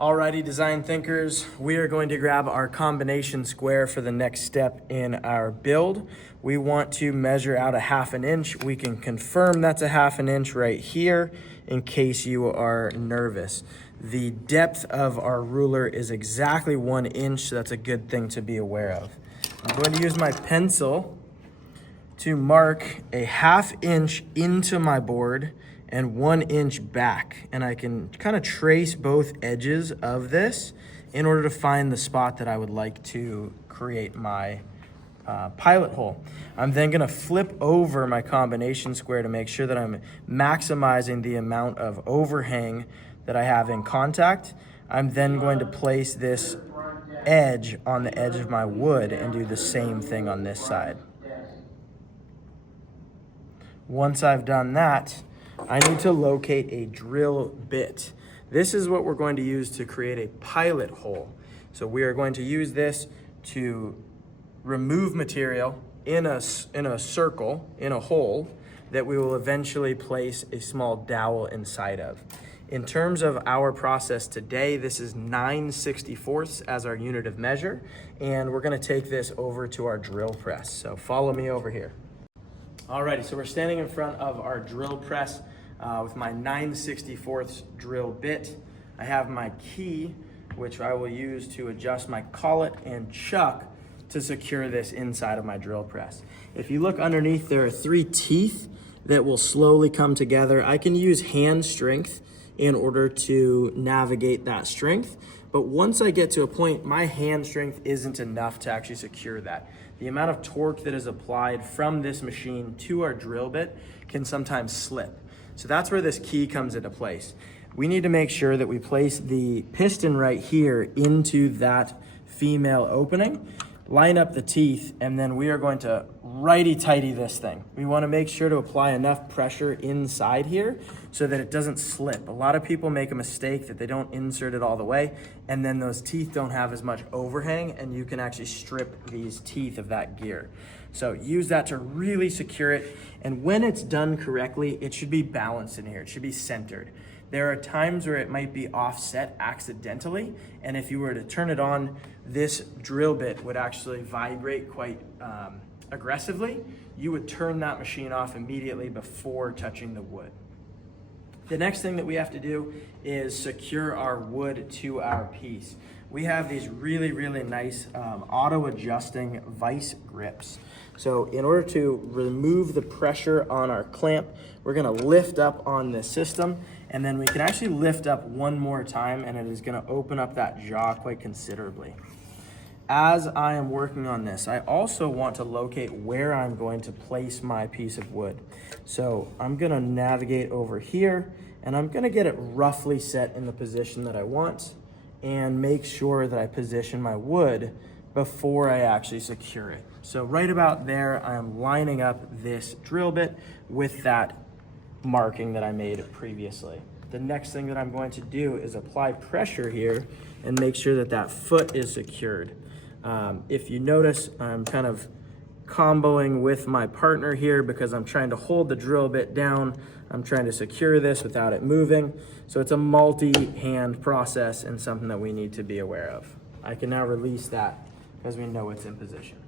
Alrighty, design thinkers, we are going to grab our combination square for the next step in our build. We want to measure out 1/2 inch. We can confirm that's 1/2 inch right here in case you are nervous. The depth of our ruler is exactly 1 inch, so that's a good thing to be aware of. I'm going to use my pencil to mark 1/2 inch into my board and 1 inch back. And I can kind of trace both edges of this in order to find the spot that I would like to create my pilot hole. I'm then gonna flip over my combination square to make sure that I'm maximizing the amount of overhang that I have in contact. I'm then going to place this edge on the edge of my wood and do the same thing on this side. Once I've done that, I need to locate a drill bit. This is what we're going to use to create a pilot hole. So we are going to use this to remove material in a circle, in a hole, that we will eventually place a small dowel inside of. In terms of our process today, this is 9/64 as our unit of measure, and we're gonna take this over to our drill press. So follow me over here. Alrighty, so we're standing in front of our drill press with my 9/64 drill bit. I have my key, which I will use to adjust my collet and chuck to secure this inside of my drill press. If you look underneath, there are 3 teeth that will slowly come together. I can use hand strength in order to navigate that strength, but once I get to a point, my hand strength isn't enough to actually secure that. The amount of torque that is applied from this machine to our drill bit can sometimes slip. So that's where this key comes into place. We need to make sure that we place the piston right here into that female opening, line up the teeth, and then we are going to righty-tighty this thing. We want to make sure to apply enough pressure inside here so that it doesn't slip. A lot of people make a mistake that they don't insert it all the way, and then those teeth don't have as much overhang, and you can actually strip these teeth of that gear. So use that to really secure it, and when it's done correctly, it should be balanced in here. It should be centered. There are times where it might be offset accidentally, and if you were to turn it on, this drill bit would actually vibrate quite aggressively. You would turn that machine off immediately before touching the wood. The next thing that we have to do is secure our wood to our piece. We have these really, really nice auto-adjusting vice grips. So in order to remove the pressure on our clamp, we're gonna lift up on this system, and then we can actually lift up one more time, and it is gonna open up that jaw quite considerably. As I am working on this, I also want to locate where I'm going to place my piece of wood. So I'm gonna navigate over here, and I'm gonna get it roughly set in the position that I want, and make sure that I position my wood before I actually secure it. So right about there, I am lining up this drill bit with that marking that I made previously. The next thing that I'm going to do is apply pressure here and make sure that that foot is secured. If you notice, I'm kind of comboing with my partner here because I'm trying to hold the drill bit down. I'm trying to secure this without it moving. So it's a multi-hand process and something that we need to be aware of. I can now release that because we know it's in position.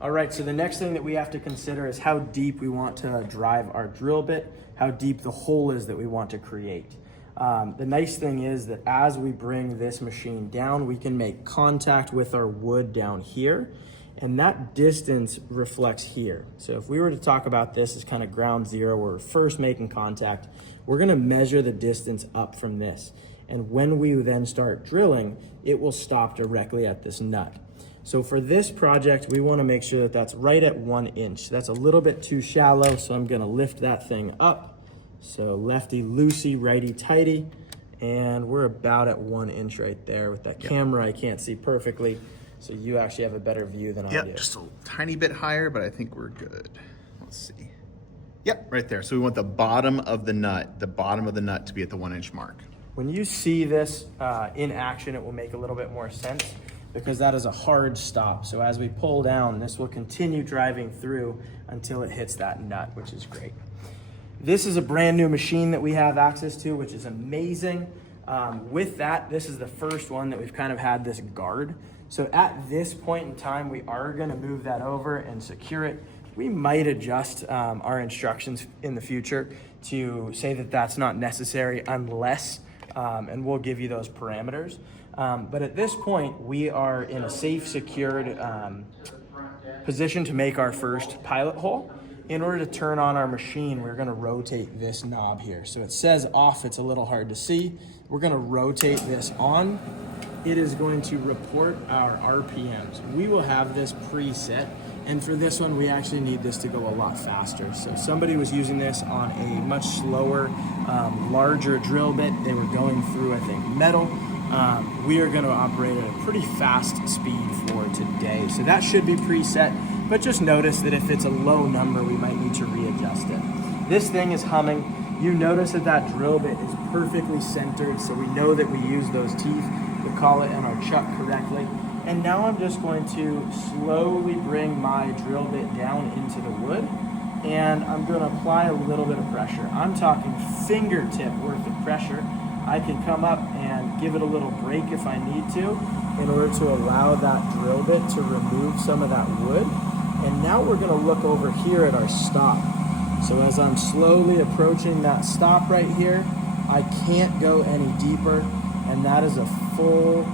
All right, so the next thing that we have to consider is how deep we want to drive our drill bit, how deep the hole is that we want to create. The nice thing is that as we bring this machine down, we can make contact with our wood down here, and that distance reflects here. So if we were to talk about this as kind of ground zero, where we're first making contact, we're gonna measure the distance up from this. And when we then start drilling, it will stop directly at this nut. So for this project, we wanna make sure that that's right at 1 inch. That's a little bit too shallow, so I'm gonna lift that thing up. So lefty loosey, righty tighty, and we're about at 1 inch right there. With that camera, I can't see perfectly, so you actually have a better view than I do. Yep, just a tiny bit higher, but I think we're good. Let's see. Yep, right there. So we want the bottom of the nut to be at the 1 inch mark. When you see this in action, it will make a little bit more sense because that is a hard stop. So as we pull down, this will continue driving through until it hits that nut, which is great. This is a brand new machine that we have access to, which is amazing. With that, this is the first one that we've kind of had this guard. So at this point in time, we are gonna move that over and secure it. We might adjust our instructions in the future to say that that's not necessary unless, and we'll give you those parameters. But at this point, we are in a safe, secured position to make our first pilot hole. In order to turn on our machine, we're gonna rotate this knob here. So it says off, it's a little hard to see. We're gonna rotate this on. It is going to report our RPMs. We will have this preset, and for this one, we actually need this to go a lot faster. So somebody was using this on a much slower, larger drill bit. They were going through, I think, metal. We are gonna operate at a pretty fast speed for today. So that should be preset, but just notice that if it's a low number, we might need to readjust it. This thing is humming. You notice that that drill bit is perfectly centered, so we know that we use those teeth to call it in our chuck correctly. And now I'm just going to slowly bring my drill bit down into the wood, and I'm gonna apply a little bit of pressure. I'm talking fingertip worth of pressure. I can come up and give it a little break if I need to in order to allow that drill bit to remove some of that wood. And now we're gonna look over here at our stop. So as I'm slowly approaching that stop right here, I can't go any deeper, and that is a full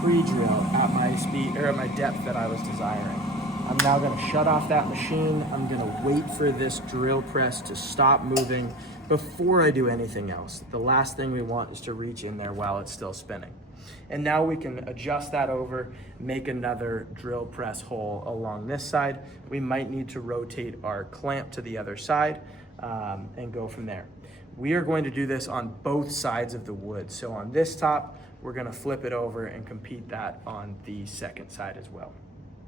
pre-drill at my speed, or at my depth that I was desiring. I'm now gonna shut off that machine. I'm gonna wait for this drill press to stop moving before I do anything else. The last thing we want is to reach in there while it's still spinning. And now we can adjust that over, make another drill press hole along this side. We might need to rotate our clamp to the other side and go from there. We are going to do this on both sides of the wood. So on this top, we're gonna flip it over and compete that on the second side as well.